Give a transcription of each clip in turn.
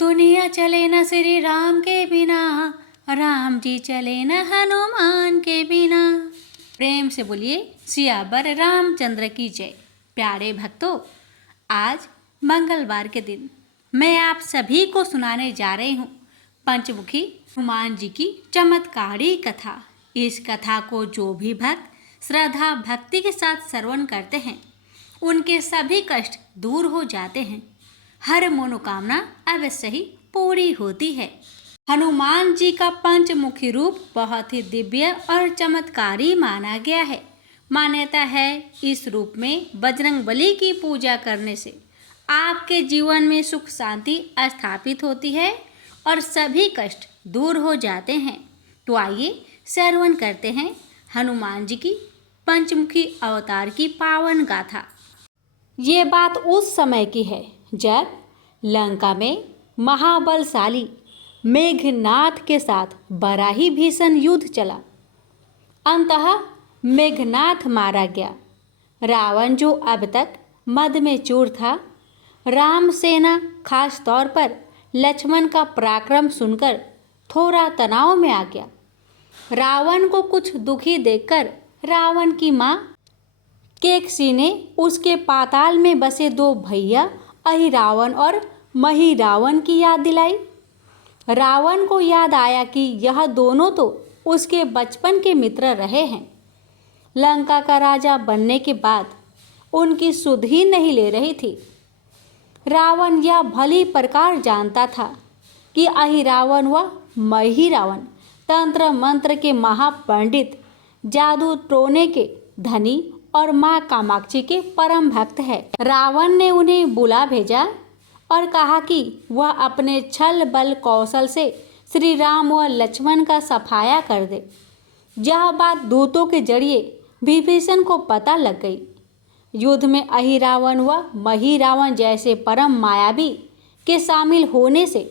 दुनिया चले न श्री राम के बिना, राम जी चले न हनुमान के बिना। प्रेम से बोलिए सियावर रामचंद्र की जय। प्यारे भक्तों, आज मंगलवार के दिन मैं आप सभी को सुनाने जा रही हूँ पंचमुखी हनुमान जी की चमत्कारी कथा। इस कथा को जो भी भक्त श्रद्धा भक्ति के साथ श्रवण करते हैं, उनके सभी कष्ट दूर हो जाते हैं, हर मनोकामना अवश्य ही पूरी होती है। हनुमान जी का पंचमुखी रूप बहुत ही दिव्य और चमत्कारी माना गया है। मान्यता है इस रूप में बजरंगबली की पूजा करने से आपके जीवन में सुख शांति स्थापित होती है और सभी कष्ट दूर हो जाते हैं। तो आइए श्रवण करते हैं हनुमान जी की पंचमुखी अवतार की पावन गाथा। ये बात उस समय की है जब लंका में महाबलशाली मेघनाथ के साथ बड़ा ही भीषण युद्ध चला। अंततः मेघनाथ मारा गया। रावण जो अब तक मद में चूर था, राम सेना खास तौर पर लक्ष्मण का पराक्रम सुनकर थोड़ा तनाव में आ गया। रावण को कुछ दुखी देखकर रावण की माँ केकसी ने उसके पाताल में बसे दो भैया अहिरावण और महिरावण की याद दिलाई। रावण को याद आया कि यह दोनों तो उसके बचपन के मित्र रहे हैं। लंका का राजा बनने के बाद उनकी सुध ही नहीं ले रही थी। रावण यह भली प्रकार जानता था कि अहिरावण व महिरावण तंत्र मंत्र के महापंडित, जादू टोने के धनी और माँ कामाक्षी के परम भक्त है। रावण ने उन्हें बुला भेजा और कहा कि वह अपने छल बल कौशल से श्री राम व लक्ष्मण का सफाया कर दे। यह बात दूतों के जरिए विभीषण को पता लग गई। युद्ध में अहिरावण व महिरावण जैसे परम मायावी के शामिल होने से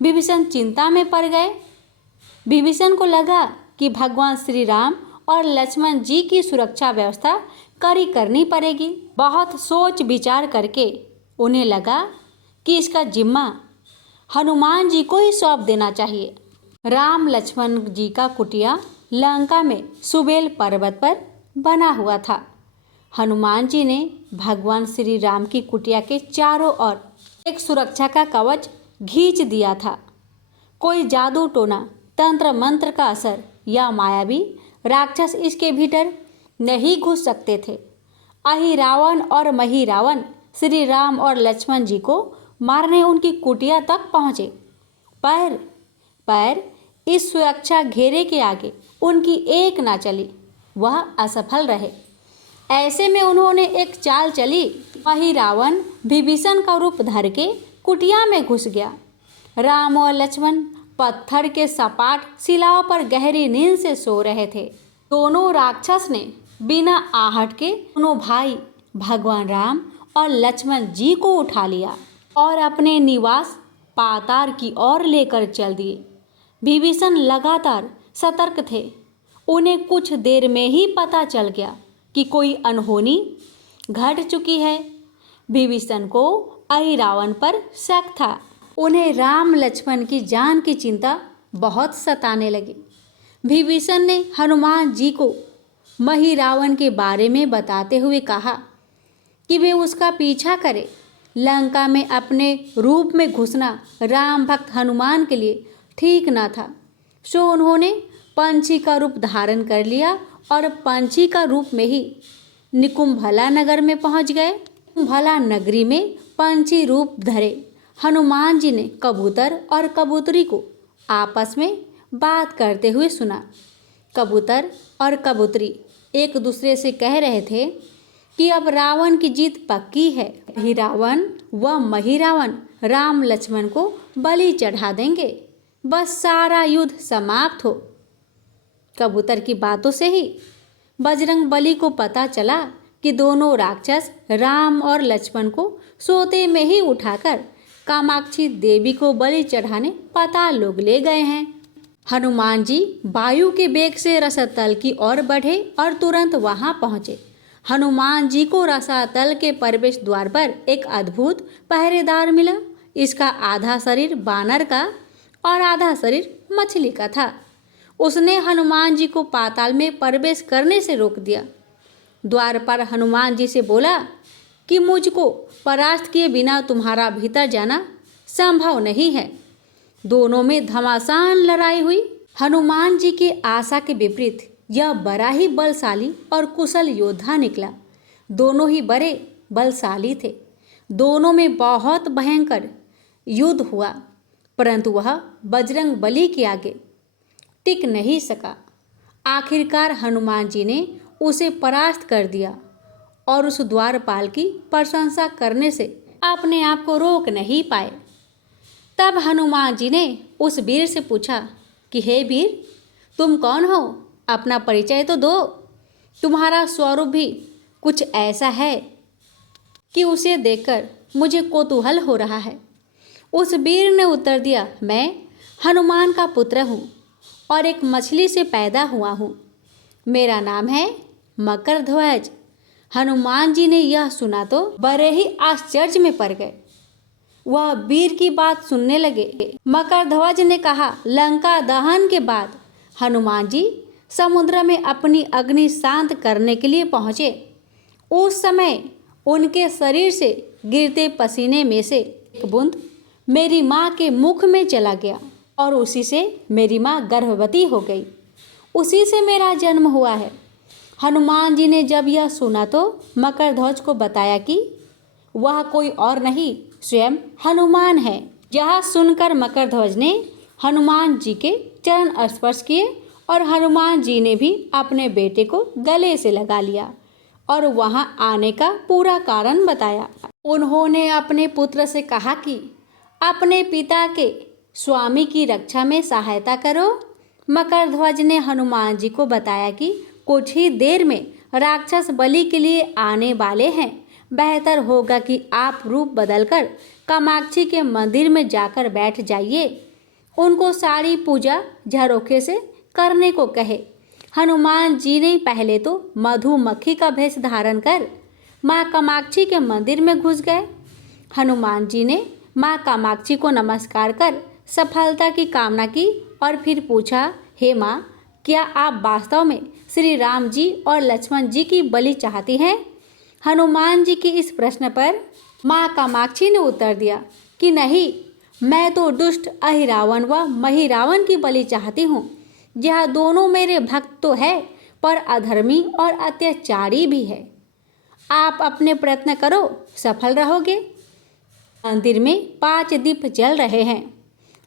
विभीषण चिंता में पड़ गए। विभीषण को लगा कि भगवान श्री राम और लक्ष्मण जी की सुरक्षा व्यवस्था कड़ी करनी पड़ेगी। बहुत सोच विचार करके उन्हें लगा कि इसका जिम्मा हनुमान जी को ही सौंप देना चाहिए। राम लक्ष्मण जी का कुटिया लंका में सुबेल पर्वत पर बना हुआ था। हनुमान जी ने भगवान श्री राम की कुटिया के चारों ओर एक सुरक्षा का कवच खींच दिया था। कोई जादू टोना, तंत्र मंत्र का असर या मायावी राक्षस इसके भीतर नहीं घुस सकते थे। अहिरावण और महिरावण श्री राम और लक्ष्मण जी को मारने उनकी कुटिया तक पहुँचे, पर इस सुरक्षा घेरे के आगे उनकी एक ना चली, वह असफल रहे। ऐसे में उन्होंने एक चाल चली। महिरावण विभीषण का रूप धर के कुटिया में घुस गया। राम और लक्ष्मण पत्थर के सपाट शिलाओं पर गहरी नींद से सो रहे थे। दोनों राक्षस ने बिना आहट के दोनों भाई भगवान राम और लक्ष्मण जी को उठा लिया और अपने निवास पाताल की ओर लेकर चल दिए। विभीषण लगातार सतर्क थे। उन्हें कुछ देर में ही पता चल गया कि कोई अनहोनी घट चुकी है। विभीषण को अहिरावण पर शक था। उन्हें राम लक्ष्मण की जान की चिंता बहुत सताने लगी। विभीषण ने हनुमान जी को महिरावण के बारे में बताते हुए कहा कि वे उसका पीछा करें। लंका में अपने रूप में घुसना राम भक्त हनुमान के लिए ठीक न था। सो उन्होंने पंछी का रूप धारण कर लिया और पंछी का रूप में ही निकुंभला नगर में पहुंच गए। निकुंभला नगरी में पंछी रूप धरे हनुमान जी ने कबूतर और कबूतरी को आपस में बात करते हुए सुना। कबूतर और कबूतरी एक दूसरे से कह रहे थे कि अब रावण की जीत पक्की है। अहिरावण व महिरावण राम लक्ष्मण को बलि चढ़ा देंगे, बस सारा युद्ध समाप्त हो। कबूतर की बातों से ही बजरंगबली को पता चला कि दोनों राक्षस राम और लक्ष्मण को सोते में ही उठाकर कामाक्षी देवी को बलि चढ़ाने पाताल लोक ले गए हैं। हनुमान जी वायु के वेग से रसातल की ओर बढ़े और तुरंत वहां पहुंचे। हनुमान जी को रसातल के प्रवेश द्वार पर एक अद्भुत पहरेदार मिला। इसका आधा शरीर बानर का और आधा शरीर मछली का था। उसने हनुमान जी को पाताल में प्रवेश करने से रोक दिया। द्वार पर हनुमान जी से बोला कि मुझको परास्त किए बिना तुम्हारा भीतर जाना संभव नहीं है। दोनों में घमासान लड़ाई हुई। हनुमान जी की आशा के विपरीत यह बड़ा ही बलशाली और कुशल योद्धा निकला। दोनों ही बड़े बलशाली थे। दोनों में बहुत भयंकर युद्ध हुआ, परंतु वह बजरंग बली के आगे टिक नहीं सका। आखिरकार हनुमान जी ने उसे परास्त कर दिया और उस द्वारपाल की प्रशंसा करने से अपने आप को रोक नहीं पाए। तब हनुमान जी ने उस वीर से पूछा कि हे वीर, तुम कौन हो? अपना परिचय तो दो। तुम्हारा स्वरूप भी कुछ ऐसा है कि उसे देखकर मुझे कौतूहल हो रहा है। उस वीर ने उत्तर दिया, मैं हनुमान का पुत्र हूँ और एक मछली से पैदा हुआ हूँ। मेरा नाम है मकरध्वज। हनुमान जी ने यह सुना तो बड़े ही आश्चर्य में पड़ गए। वह वीर की बात सुनने लगे। मकरध्वज ने कहा, लंका दहन के बाद हनुमान जी समुद्र में अपनी अग्नि शांत करने के लिए पहुँचे। उस समय उनके शरीर से गिरते पसीने में से एक बूंद मेरी माँ के मुख में चला गया और उसी से मेरी माँ गर्भवती हो गई। उसी से मेरा जन्म हुआ है। हनुमान जी ने जब यह सुना तो मकरध्वज को बताया कि वह कोई और नहीं, स्वयं हनुमान है। यह सुनकर मकरध्वज ने हनुमान जी के चरण स्पर्श किए और हनुमान जी ने भी अपने बेटे को गले से लगा लिया और वहां आने का पूरा कारण बताया। उन्होंने अपने पुत्र से कहा कि अपने पिता के स्वामी की रक्षा में सहायता करो। मकरध्वज ने हनुमान जी को बताया कि कुछ ही देर में राक्षस बलि के लिए आने वाले हैं। बेहतर होगा कि आप रूप बदलकर कामाक्षी के मंदिर में जाकर बैठ जाइए। उनको सारी पूजा झरोखे से करने को कहे। हनुमान जी ने पहले तो मधुमक्खी का भेष धारण कर माँ कामाक्षी के मंदिर में घुस गए। हनुमान जी ने माँ कामाक्षी को नमस्कार कर सफलता की कामना की और फिर पूछा, हे माँ, क्या आप वास्तव में श्री राम जी और लक्ष्मण जी की बलि चाहती हैं? हनुमान जी के इस प्रश्न पर माँ कामाक्षी ने उत्तर दिया कि नहीं, मैं तो दुष्ट अहिरावण व महिरावण की बलि चाहती हूँ। यह दोनों मेरे भक्त तो है, पर अधर्मी और अत्याचारी भी है। आप अपने प्रयत्न करो, सफल रहोगे। मंदिर में 5 दीप जल रहे हैं,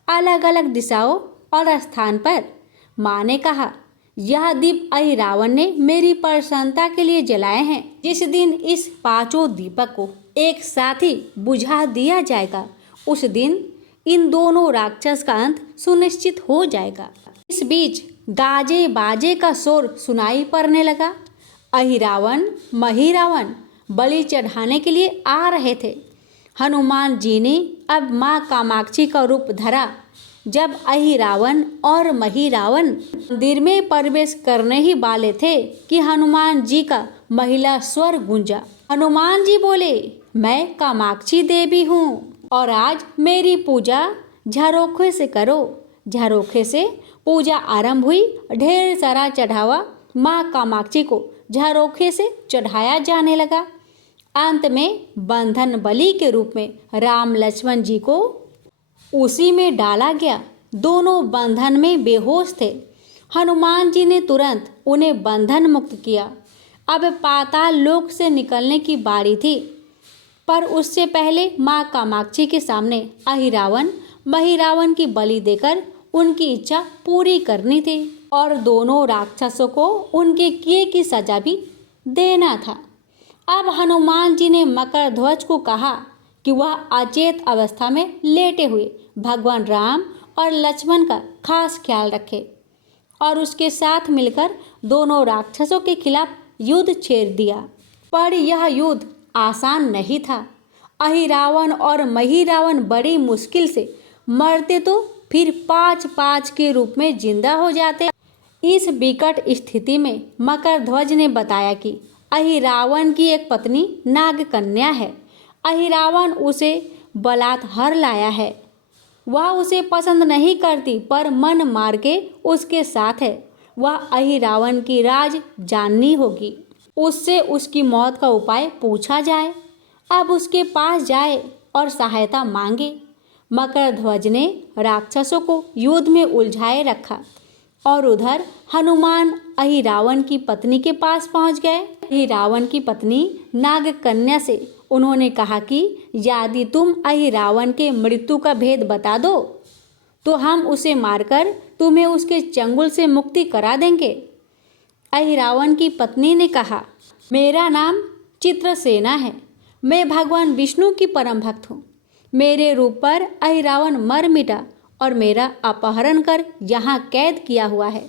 अलग अलग दिशाओं और स्थान पर। माँ ने कहा, यह दीप अहिरावण ने मेरी प्रसन्नता के लिए जलाए हैं। जिस दिन इस 5 दीपक को एक साथ ही बुझा दिया जाएगा, उस दिन इन दोनों राक्षस का अंत सुनिश्चित हो जाएगा। इस बीच गाजे बाजे का शोर सुनाई पड़ने लगा। अहिरावण महिरावण बलि चढ़ाने के लिए आ रहे थे। हनुमान जी ने अब माँ कामाक्षी का रूप धरा। जब अहिरावण और महिरावण मंदिर में प्रवेश करने ही वाले थे कि हनुमान जी का महिला स्वर गूंजा। हनुमान जी बोले, मैं कामाक्षी देवी हूँ और आज मेरी पूजा झरोखे से करो। झरोखे से पूजा आरंभ हुई। ढेर सारा चढ़ावा माँ कामाक्षी को झरोखे से चढ़ाया जाने लगा। अंत में बंधन बलि के रूप में राम लक्ष्मण जी को उसी में डाला गया। दोनों बंधन में बेहोश थे। हनुमान जी ने तुरंत उन्हें बंधन मुक्त किया। अब पाताल लोक से निकलने की बारी थी, पर उससे पहले माँ कामाक्षी के सामने अहिरावण महिरावण की बलि देकर उनकी इच्छा पूरी करनी थी और दोनों राक्षसों को उनके किए की सजा भी देना था। अब हनुमान जी ने मकरध्वज को कहा कि वह अचेत अवस्था में लेटे हुए भगवान राम और लक्ष्मण का खास ख्याल रखे और उसके साथ मिलकर दोनों राक्षसों के खिलाफ युद्ध छेड़ दिया। पर यह युद्ध आसान नहीं था। अहिरावण और महिरावण बड़ी मुश्किल से मरते तो फिर 5-5 के रूप में जिंदा हो जाते। इस विकट स्थिति में मकरध्वज ने बताया कि अहिरावण की एक पत्नी नागकन्या है। अहिरावण उसे बलात् हर लाया है। वह उसे पसंद नहीं करती पर मन मार के उसके साथ है। वह अहिरावण की राज जाननी होगी। उससे उसकी मौत का उपाय पूछा जाए। अब उसके पास जाए और सहायता मांगे। मकरध्वज ने राक्षसों को युद्ध में उलझाए रखा और उधर हनुमान अहिरावण की पत्नी के पास पहुंच गए। अहिरावण की पत्नी नागकन्या से उन्होंने कहा कि यदि तुम अहिरावण के मृत्यु का भेद बता दो तो हम उसे मारकर तुम्हें उसके चंगुल से मुक्ति करा देंगे। अहिरावण की पत्नी ने कहा, मेरा नाम चित्रसेना है। मैं भगवान विष्णु की परम भक्त हूँ। मेरे रूप पर अहिरावण मर मिटा और मेरा अपहरण कर यहाँ कैद किया हुआ है।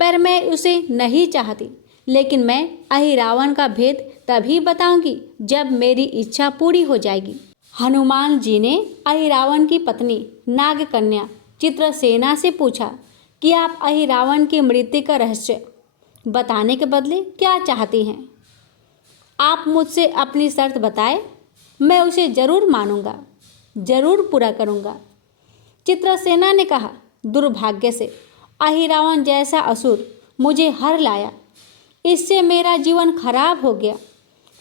पर मैं उसे नहीं चाहती, लेकिन मैं अहिरावण का भेद तभी बताऊंगी जब मेरी इच्छा पूरी हो जाएगी। हनुमान जी ने अहिरावण की पत्नी नागकन्या चित्रसेना से पूछा कि आप अहिरावण की मृत्यु का रहस्य बताने के बदले क्या चाहती हैं? आप मुझसे अपनी शर्त बताए, मैं उसे जरूर मानूंगा, जरूर पूरा करूंगा। चित्रसेना ने कहा, दुर्भाग्य से अहिरावण जैसा असुर मुझे हर लाया। इससे मेरा जीवन खराब हो गया।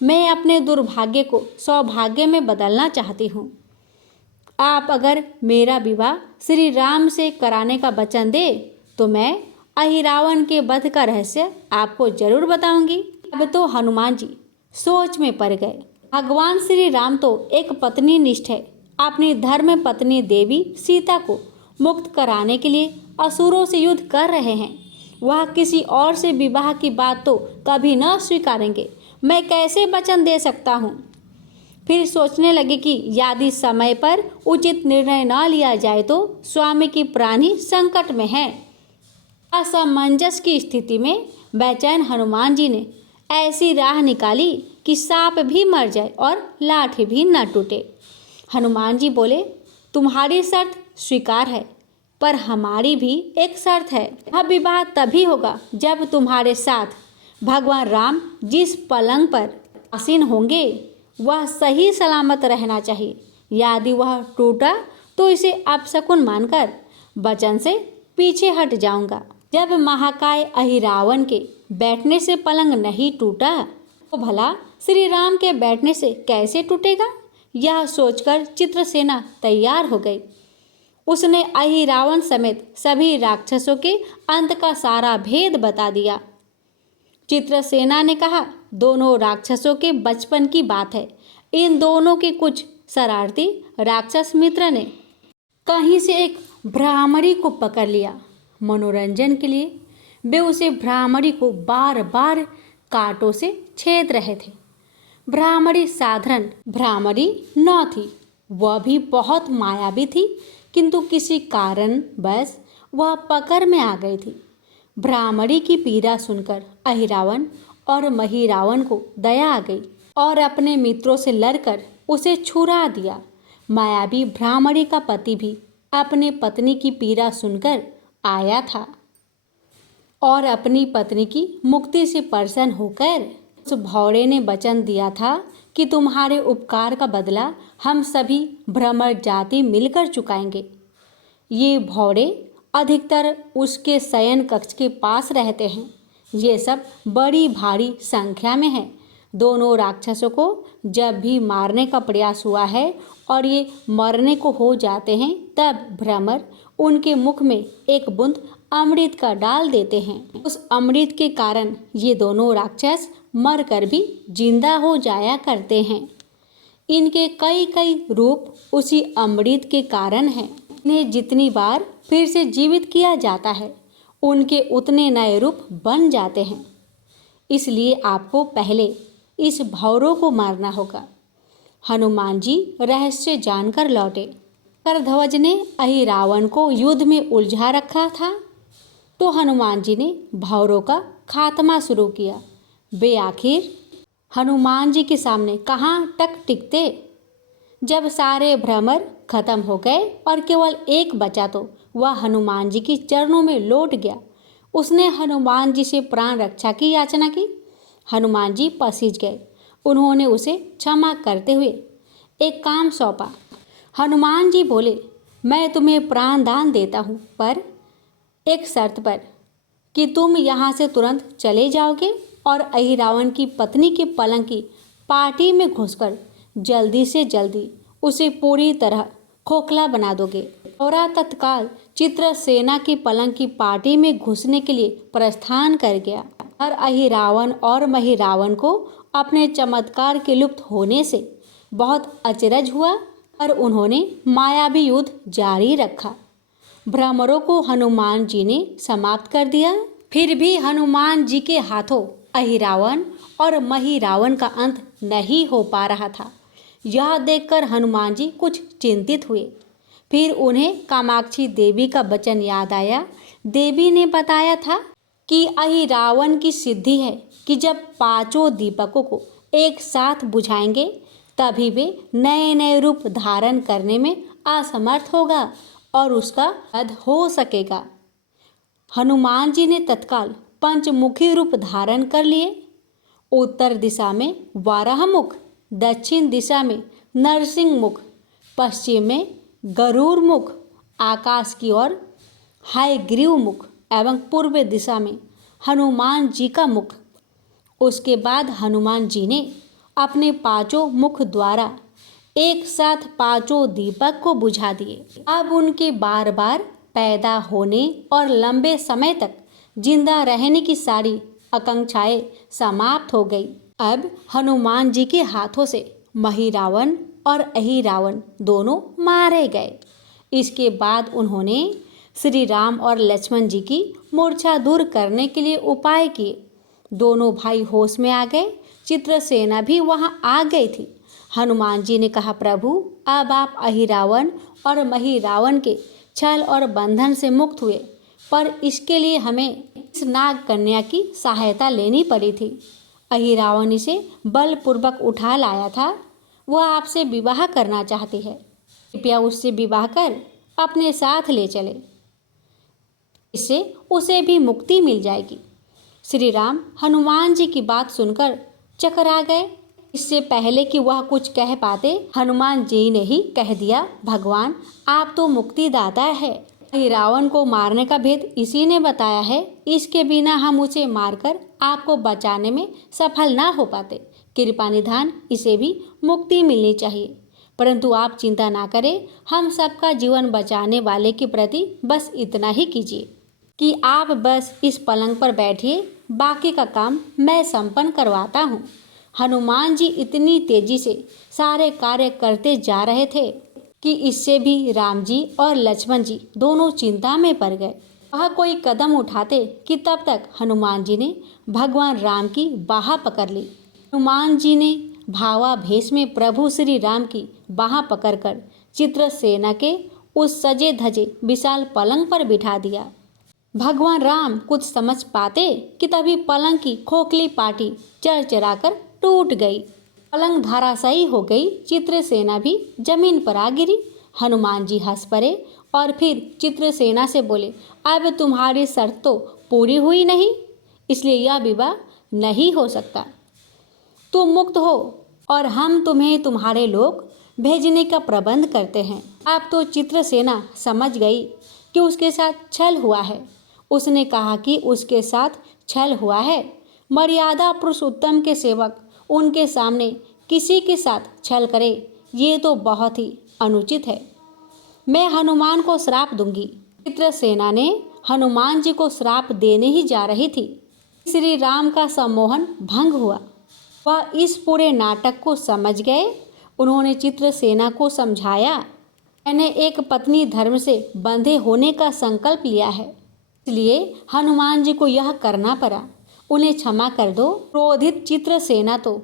मैं अपने दुर्भाग्य को सौभाग्य में बदलना चाहती हूँ। आप अगर मेरा विवाह श्री राम से कराने का वचन दे तो मैं अहिरावण के वध का रहस्य आपको जरूर बताऊंगी। अब तो हनुमान जी सोच में पड़ गए। भगवान श्री राम तो एक पत्नी निष्ठ है। अपनी धर्म पत्नी देवी सीता को मुक्त कराने के लिए असुरों से युद्ध कर रहे हैं। वह किसी और से विवाह की बात तो कभी न स्वीकारेंगे। मैं कैसे वचन दे सकता हूँ? फिर सोचने लगे कि यदि समय पर उचित निर्णय न लिया जाए तो स्वामी की प्राण ही संकट में है। असमंजस की स्थिति में बेचैन हनुमान जी ने ऐसी राह निकाली कि सांप भी मर जाए और लाठी भी न टूटे। हनुमान जी बोले, तुम्हारी शर्त स्वीकार है, पर हमारी भी एक शर्त है। यह विवाह तभी होगा जब तुम्हारे साथ भगवान राम जिस पलंग पर आसीन होंगे वह सही सलामत रहना चाहिए। यदि वह टूटा तो इसे अपशकुन मानकर वचन से पीछे हट जाऊंगा। जब महाकाय अहिरावण के बैठने से पलंग नहीं टूटा तो भला श्री राम के बैठने से कैसे टूटेगा? यह सोचकर चित्रसेना तैयार हो गई। उसने अहिरावण समेत सभी राक्षसों के अंत का सारा भेद बता दिया। चित्रसेना ने कहा, दोनों राक्षसों के बचपन की बात है। इन दोनों के कुछ शरारती राक्षस मित्र ने कहीं से एक भ्रामरी को पकड़ लिया। मनोरंजन के लिए वे उसे भ्रामरी को बार बार कांटों से छेद रहे थे। भ्रामरी साधारण भ्रामरी न थी, वह भी बहुत मायावी थी, किंतु किसी कारण बस वह पकड़ में आ गई थी। भ्रामरी की पीड़ा सुनकर अहिरावण और महिरावण को दया आ गई और अपने मित्रों से लड़कर उसे छुड़ा दिया। मायावी भ्रामरी का पति भी अपने पत्नी की पीड़ा सुनकर आया था और अपनी पत्नी की मुक्ति से प्रसन्न होकर उस भौरे ने वचन दिया था कि तुम्हारे उपकार का बदला हम सभी भ्रमर जाति मिलकर चुकाएंगे। ये भौरे अधिकतर उसके शयन कक्ष के पास रहते हैं। ये सब बड़ी भारी संख्या में हैं। दोनों राक्षसों को जब भी मारने का प्रयास हुआ है और ये मरने को हो जाते हैं तब भ्रमर उनके मुख में एक बूंद अमृत का डाल देते हैं। उस अमृत के कारण ये दोनों राक्षस मरकर भी जिंदा हो जाया करते हैं। इनके कई कई रूप उसी अमृत के कारण हैं। इन्हें जितनी बार फिर से जीवित किया जाता है उनके उतने नए रूप बन जाते हैं। इसलिए आपको पहले इस भौरों को मारना होगा। हनुमान जी रहस्य जानकर लौटे। मकरध्वज ने अहिरावण को युद्ध में उलझा रखा था तो हनुमान जी ने भौरों का खात्मा शुरू किया। वे आखिर हनुमान जी के सामने कहाँ टक टिकते। जब सारे भ्रमर खत्म हो गए और केवल एक बचा तो वह हनुमान जी के चरणों में लौट गया। उसने हनुमान जी से प्राण रक्षा की याचना की। हनुमान जी पसीज गए। उन्होंने उसे क्षमा करते हुए एक काम सौंपा। हनुमान जी बोले, मैं तुम्हें प्राण दान देता हूँ, पर एक शर्त पर, कि तुम यहाँ से तुरंत चले जाओगे और अहिरावण की पत्नी के पलंग की पार्टी में घुसकर जल्दी से जल्दी उसे पूरी तरह खोखला बना दोगे। और तत्काल चित्रसेना की पलंग की पार्टी में घुसने के लिए प्रस्थान कर गया। और अहिरावण और महिरावण को अपने चमत्कार के लुप्त होने से बहुत अचरज हुआ और उन्होंने मायावी युद्ध जारी रखा। भ्रमरों को हनुमान जी ने समाप्त कर दिया। फिर भी हनुमान जी के हाथों अहिरावण और महिरावण का अंत नहीं हो पा रहा था। यह देखकर हनुमान जी कुछ चिंतित हुए। फिर उन्हें कामाक्षी देवी का वचन याद आया। देवी ने बताया था कि अहिरावण की सिद्धि है कि जब पांचों दीपकों को एक साथ बुझाएंगे तभी वे नए नए रूप धारण करने में असमर्थ होगा और उसका वध हो सकेगा। हनुमान जी ने तत्काल पंचमुखी रूप धारण कर लिए। उत्तर दिशा में वाराह मुख, दक्षिण दिशा में नरसिंह मुख, पश्चिम में गरुड़ मुख, आकाश की ओर हयग्रीव मुख एवं पूर्व दिशा में हनुमान जी का मुख। उसके बाद हनुमान जी ने अपने पांचों मुख द्वारा एक साथ पांचों दीपक को बुझा दिए। अब उनके बार बार पैदा होने और लंबे समय तक जिंदा रहने की सारी आकांक्षाएं समाप्त हो गई। अब हनुमान जी के हाथों से महिरावण और अहिरावण दोनों मारे गए। इसके बाद उन्होंने श्री राम और लक्ष्मण जी की मूर्छा दूर करने के लिए उपाय किए। दोनों भाई होश में आ गए। चित्रसेना भी वहां आ गई थी। हनुमान जी ने कहा, प्रभु अब आप अहिरावण और महिरावण के छल और बंधन से मुक्त हुए, पर इसके लिए हमें इस नाग कन्या की सहायता लेनी पड़ी थी। अहिरावण इसे बलपूर्वक उठा लाया था। वह आपसे विवाह करना चाहती है। कृपया उससे विवाह कर अपने साथ ले चले, इससे उसे भी मुक्ति मिल जाएगी। श्री राम हनुमान जी की बात सुनकर चकरा गए। इससे पहले कि वह कुछ कह पाते, हनुमान जी ने ही कह दिया, भगवान आप तो मुक्तिदाता है। रावण को मारने का भेद इसी ने बताया है। इसके बिना हम उसे मारकर आपको बचाने में सफल ना हो पाते। कृपा निधान इसे भी मुक्ति मिलनी चाहिए। परंतु आप चिंता ना करें, हम सबका जीवन बचाने वाले के प्रति बस इतना ही कीजिए कि आप बस इस पलंग पर बैठिए, बाकी का काम मैं संपन्न करवाता हूँ। हनुमान जी इतनी तेजी से सारे कार्य करते जा रहे थे कि इससे भी राम जी और लक्ष्मण जी दोनों चिंता में पड़ गए। वह कोई कदम उठाते कि तब तक हनुमान जी ने भगवान राम की बाह पकड़ ली। हनुमान जी ने भावावेश में प्रभु श्री राम की बाह पकड़कर चित्रसेना के उस सजे धजे विशाल पलंग पर बिठा दिया। भगवान राम कुछ समझ पाते कि तभी पलंग की खोखली पाटी चरचराकर टूट गई। पलंग धराशायी हो गई। चित्रसेना भी जमीन पर आ गिरी। हनुमान जी हंस पड़े और फिर चित्रसेना से बोले, अब तुम्हारी शर्त तो पूरी हुई नहीं, इसलिए यह विवाह नहीं हो सकता। तुम मुक्त हो और हम तुम्हें तुम्हारे लोग भेजने का प्रबंध करते हैं। अब तो चित्रसेना समझ गई कि उसके साथ छल हुआ है। उसने कहा कि उसके साथ छल हुआ है। मर्यादा पुरुषोत्तम के सेवक उनके सामने किसी के साथ छल करे, ये तो बहुत ही अनुचित है। मैं हनुमान को श्राप दूंगी। चित्रसेना ने हनुमान जी को श्राप देने ही जा रही थी। श्री राम का सम्मोहन भंग हुआ। वह इस पूरे नाटक को समझ गए। उन्होंने चित्रसेना को समझाया, मैंने एक पत्नी धर्म से बंधे होने का संकल्प लिया है, इसलिए हनुमान जी को यह करना पड़ा। उन्हें क्षमा कर दो। क्रोधित चित्रसेना तो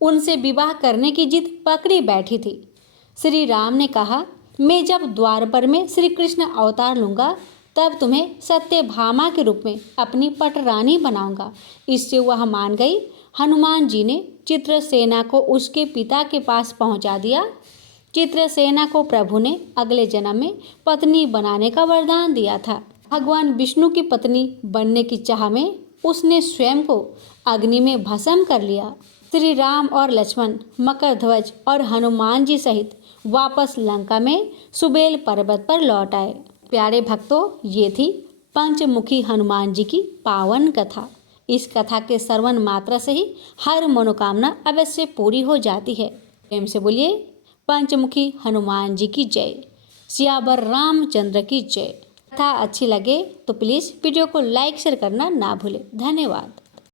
उनसे विवाह करने की जिद पकड़ी बैठी थी। श्री राम ने कहा, मैं जब द्वारपर में श्री कृष्ण अवतार लूँगा तब तुम्हें सत्यभामा के रूप में अपनी पटरानी बनाऊंगा। इससे वह मान गई। हनुमान जी ने चित्रसेना को उसके पिता के पास पहुंचा दिया। चित्रसेना को प्रभु ने अगले जन्म में पत्नी बनाने का वरदान दिया था। भगवान विष्णु की पत्नी बनने की चाह में उसने स्वयं को अग्नि में भस्म कर लिया। श्री राम और लक्ष्मण, मकर ध्वज और हनुमान जी सहित वापस लंका में सुबेल पर्वत पर लौट आए। प्यारे भक्तों, ये थी पंचमुखी हनुमान जी की पावन कथा। इस कथा के श्रवण मात्र से ही हर मनोकामना अवश्य पूरी हो जाती है। प्रेम से बोलिए पंचमुखी हनुमान जी की जय, सियावर रामचंद्र की जय। कथा अच्छी लगे तो प्लीज़ वीडियो को लाइक शेयर करना ना भूलें। धन्यवाद।